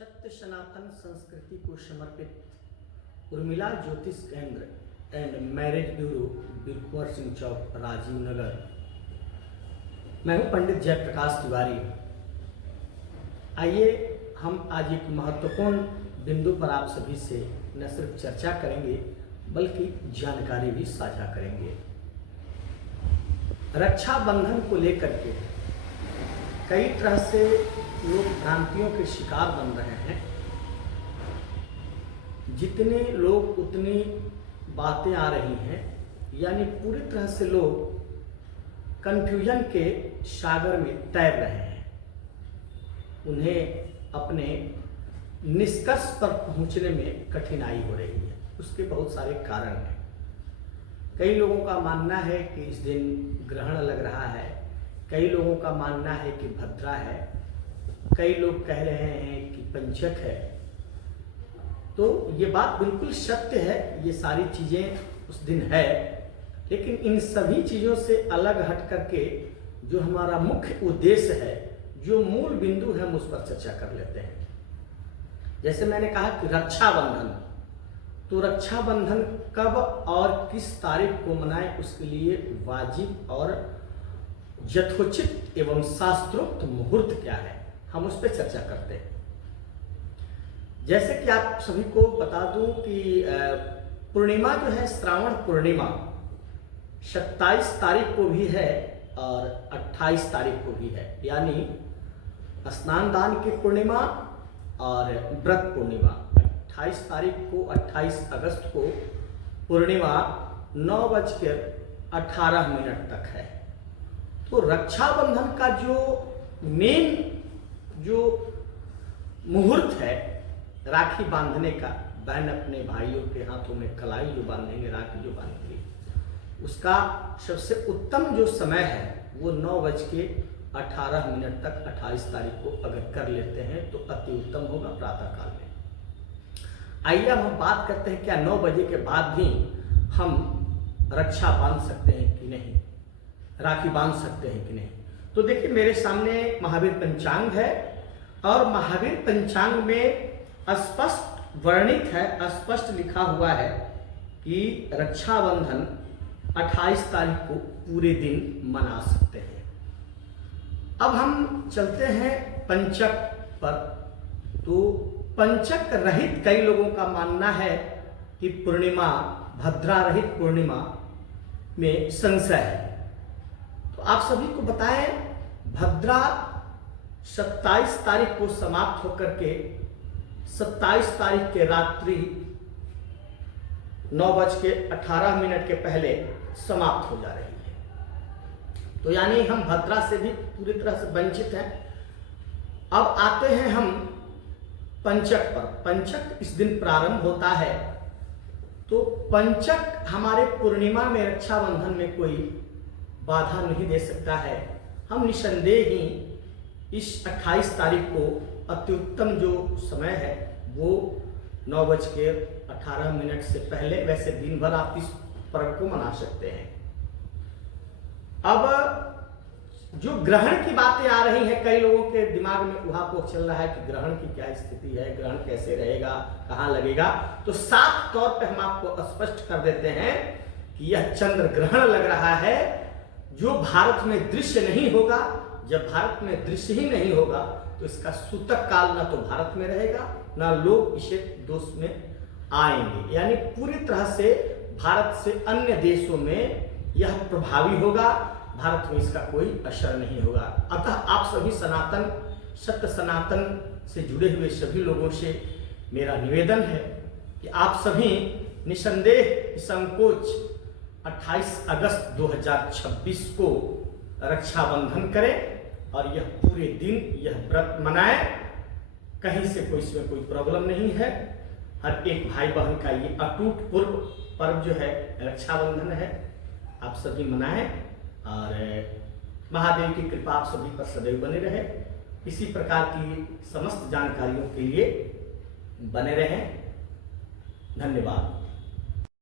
सत्य सनातन संस्कृति को समर्पित उर्मिला ज्योतिष केंद्र एंड मैरिज ब्यूरो बिरकुंवर सिंह चौक राजीव नगर। मैं हूं पंडित जयप्रकाश तिवारी। आइए हम आज एक महत्वपूर्ण बिंदु पर आप सभी से न सिर्फ चर्चा करेंगे बल्कि जानकारी भी साझा करेंगे। रक्षाबंधन को लेकर के कई तरह से लोग भ्रांतियों के शिकार बन रहे हैं। जितने लोग उतनी बातें आ रही हैं, यानी पूरी तरह से लोग कंफ्यूजन के सागर में तैर रहे हैं। उन्हें अपने निष्कर्ष पर पहुंचने में कठिनाई हो रही है। उसके बहुत सारे कारण हैं। कई लोगों का मानना है कि इस दिन ग्रहण लग रहा है, कई लोगों का मानना है कि भद्रा है, कई लोग कह रहे हैं कि पंचक है। तो ये बात बिल्कुल सत्य है, ये सारी चीजें उस दिन है, लेकिन इन सभी चीजों से अलग हट करके जो हमारा मुख्य उद्देश्य है, जो मूल बिंदु है, हम उस पर चर्चा कर लेते हैं। जैसे मैंने कहा कि रक्षाबंधन, तो रक्षाबंधन कब और किस तारीख को मनाएं, उसके लिए वाजिब और यथोचित एवं शास्त्रोक्त मुहूर्त क्या है, हम उस पर चर्चा करते हैं। जैसे कि आप सभी को बता दूं कि पूर्णिमा जो है, श्रावण पूर्णिमा 27 तारीख को भी है और 28 तारीख को भी है, यानी स्नान दान की पूर्णिमा और व्रत पूर्णिमा। 28 तारीख को, 28 अगस्त को पूर्णिमा 9:18 तक है। तो रक्षाबंधन का जो मेन जो मुहूर्त है राखी बांधने का, बहन अपने भाइयों के हाथों में कलाई जो बांधेंगे, राखी जो बांधेंगे, उसका सबसे उत्तम जो समय है वो 9:18 तक 28 तारीख को अगर कर लेते हैं तो अति उत्तम होगा प्रातः काल में। आइए हम बात करते हैं, क्या 9 बजे के बाद भी हम रक्षा बांध सकते हैं कि नहीं, राखी बांध सकते हैं कि नहीं। तो देखिए, मेरे सामने महावीर पंचांग है और महावीर पंचांग में स्पष्ट वर्णित है, स्पष्ट लिखा हुआ है कि रक्षाबंधन 28 तारीख को पूरे दिन मना सकते हैं। अब हम चलते हैं पंचक पर। तो पंचक रहित कई लोगों का मानना है कि पूर्णिमा, भद्रा रहित पूर्णिमा में संशय है। तो आप सभी को बताएं, भद्रा 27 तारीख को समाप्त होकर के 27 तारीख के रात्रि 9:18 के पहले समाप्त हो जा रही है। तो यानी हम भद्रा से भी पूरी तरह से वंचित हैं। अब आते हैं हम पंचक पर। पंचक इस दिन प्रारंभ होता है। तो पंचक हमारे पूर्णिमा में, रक्षाबंधन में कोई बाधा नहीं दे सकता है। हम निसंदेह ही इस 28 तारीख को अत्युत्तम जो समय है वो 9:18 से पहले, वैसे दिन भर आप इस पर्व को मना सकते हैं। अब जो ग्रहण की बातें आ रही हैं, कई लोगों के दिमाग में उहापोह चल रहा है कि ग्रहण की क्या स्थिति है, ग्रहण कैसे रहेगा, कहाँ लगेगा। तो साफ तौर पे हम आपको स्पष्ट कर देते हैं कि यह चंद्र ग्रहण लग रहा है, जो भारत में दृश्य नहीं होगा। जब भारत में दृश्य ही नहीं होगा तो इसका सूतक काल ना तो भारत में रहेगा, ना लोग इसे दोष में आएंगे। यानी पूरी तरह से भारत से अन्य देशों में यह प्रभावी होगा, भारत में इसका कोई असर नहीं होगा। अतः आप सभी सनातन, सत्य सनातन से जुड़े हुए सभी लोगों से मेरा निवेदन है कि आप सभी निसंदेह संकोच 28 अगस्त 2026 को रक्षाबंधन करें और यह पूरे दिन यह व्रत मनाएं। कहीं से कोई इसमें कोई प्रॉब्लम नहीं है। हर एक भाई बहन का ये अटूट पूर्व पर्व जो है रक्षाबंधन है, आप सभी मनाएं और महादेव की कृपा आप सभी पर सदैव बने रहे। इसी प्रकार की समस्त जानकारियों के लिए बने रहें। धन्यवाद।